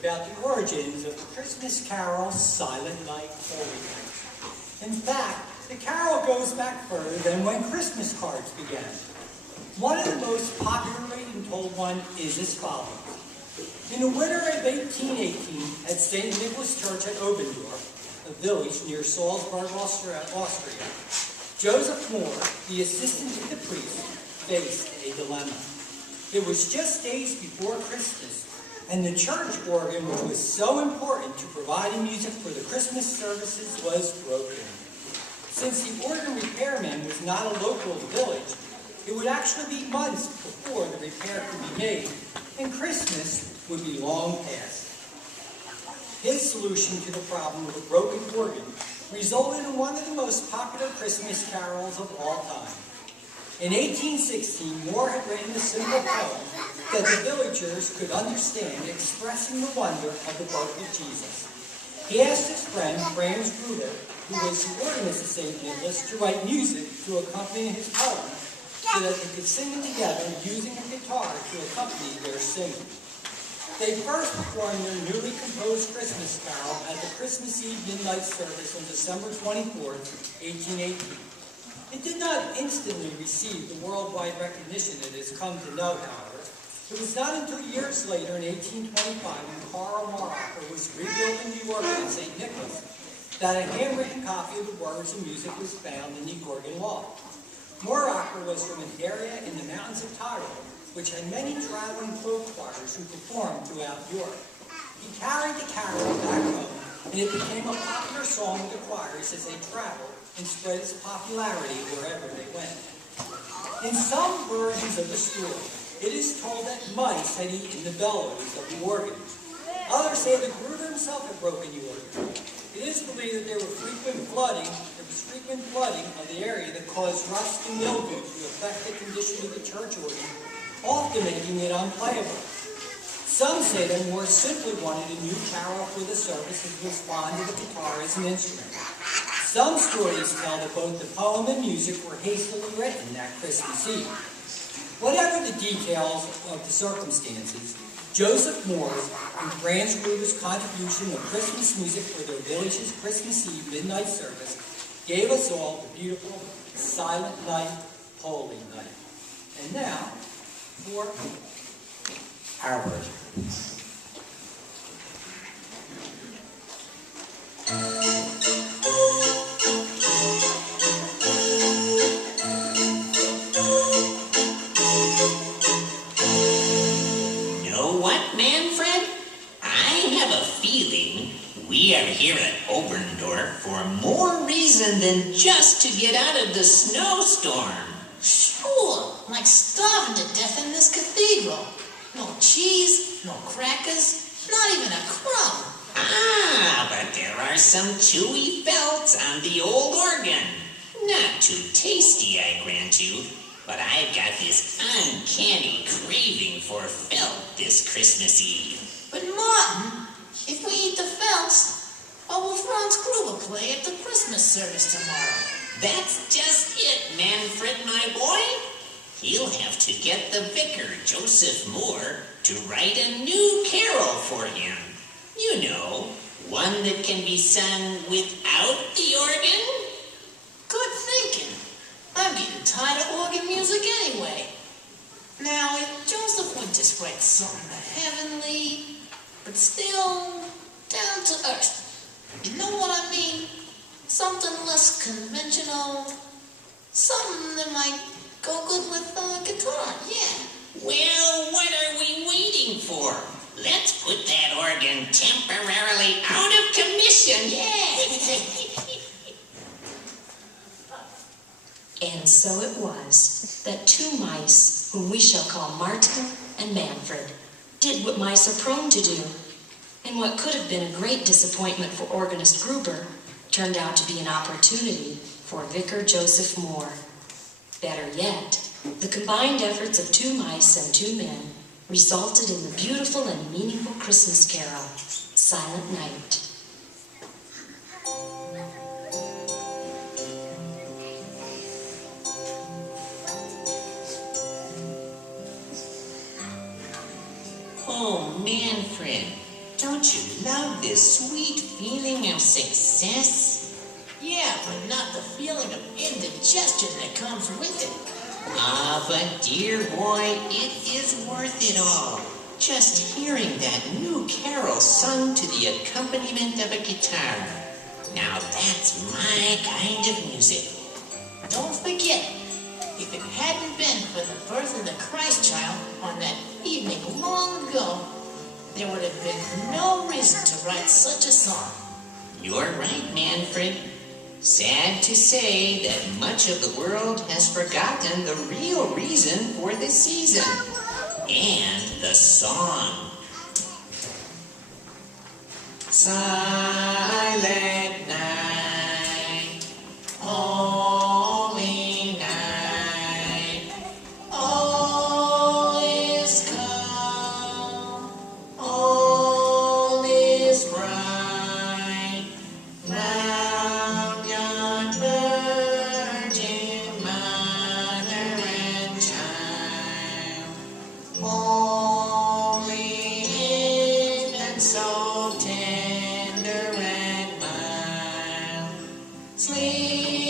about the origins of the Christmas carol, Silent Night, Holy Night. In fact, the carol goes back further than when Christmas cards began. One of the most popularly told one is as follows. In the winter of 1818, at St. Nicholas Church at Obendorf, a village near Salzburg, Austria, Joseph Moore, the assistant to the priest, faced a dilemma. It was just days before Christmas, and the church organ, which was so important to providing music for the Christmas services, was broken. Since the organ repairman was not a local village, it would actually be months before the repair could be made, and Christmas would be long past. His solution to the problem of a broken organ resulted in one of the most popular Christmas carols of all time. In 1816, Moore had written a simple poem that the villagers could understand, expressing the wonder of the birth of Jesus. He asked his friend, Franz Gruber, who was the organist of St. Nicholas, to write music to accompany his poem so that they could sing it together using a guitar to accompany their singing. They first performed their newly composed Christmas carol at the Christmas Eve midnight service on December 24th, 1818. It did not instantly receive the worldwide recognition it has come to know, however. It was not until years later, in 1825, when Karl Mauracher was rebuilding the organ at St. Nicholas, that a handwritten copy of the words and music was found in the organ loft. Mauracher was from an area in the mountains of Tyrol, which had many traveling folk choirs who performed throughout Europe. He carried the carol back home, and it became a popular song with the choirs as they traveled and spread its popularity wherever they went. In some versions of the story, it is told that mice had eaten the bellows of the organ. Others say that Gruber himself had broken the organ. It is believed that there was frequent flooding of the area that caused rust and mildew to affect the condition of the church organ, often making it unplayable. Some say that Moore simply wanted a new carol for the service and was fond of the guitar as an instrument. Some stories tell that both the poem and music were hastily written that Christmas Eve. Whatever the details of the circumstances, Joseph Moore's and Franz Gruber's contribution of Christmas music for their village's Christmas Eve midnight service gave us all the beautiful Silent Night, Holy Night. And now, for our version. We are here at Oberndorf for more reason than just to get out of the snowstorm. Sure, like starving to death in this cathedral. No cheese, no crackers, not even a crumb. Ah, but there are some chewy felts on the old organ. Not too tasty, I grant you, but I've got this uncanny craving for felt this Christmas Eve. But Martin, if we eat the felts, what will Franz Gruber play at the Christmas service tomorrow? That's just it, Manfred, my boy. He'll have to get the vicar, Joseph Moore, to write a new carol for him. You know, one that can be sung without the organ. Good thinking. I'm getting tired of organ music anyway. Now, if Joseph would just write something heavenly, but still down to earth. You know what I mean? Something less conventional. Something that might go good with guitar, yeah. Well, what are we waiting for? Let's put that organ temporarily out of commission. Yeah. And so it was that two mice, whom we shall call Martin and Manfred, did what mice are prone to do. And what could have been a great disappointment for organist Gruber turned out to be an opportunity for Vicar Joseph Moore. Better yet, the combined efforts of two mice and two men resulted in the beautiful and meaningful Christmas carol, Silent Night. Oh, Manfred, Don't you love this sweet feeling of success? Yeah, but not the feeling of indigestion that comes with it. Ah, but dear boy, it is worth it all. Just hearing that new carol sung to the accompaniment of a guitar. Now that's my kind of music. Don't forget, if it hadn't been for the birth of the Christ child on that evening long ago, there would have been no reason to write such a song. You're right, Manfred. Sad to say that much of the world has forgotten the real reason for the season. And the song. Silent night, holy night, all is calm, all is bright, round yon virgin mother and child, holy infant, so tender and mild, sleep.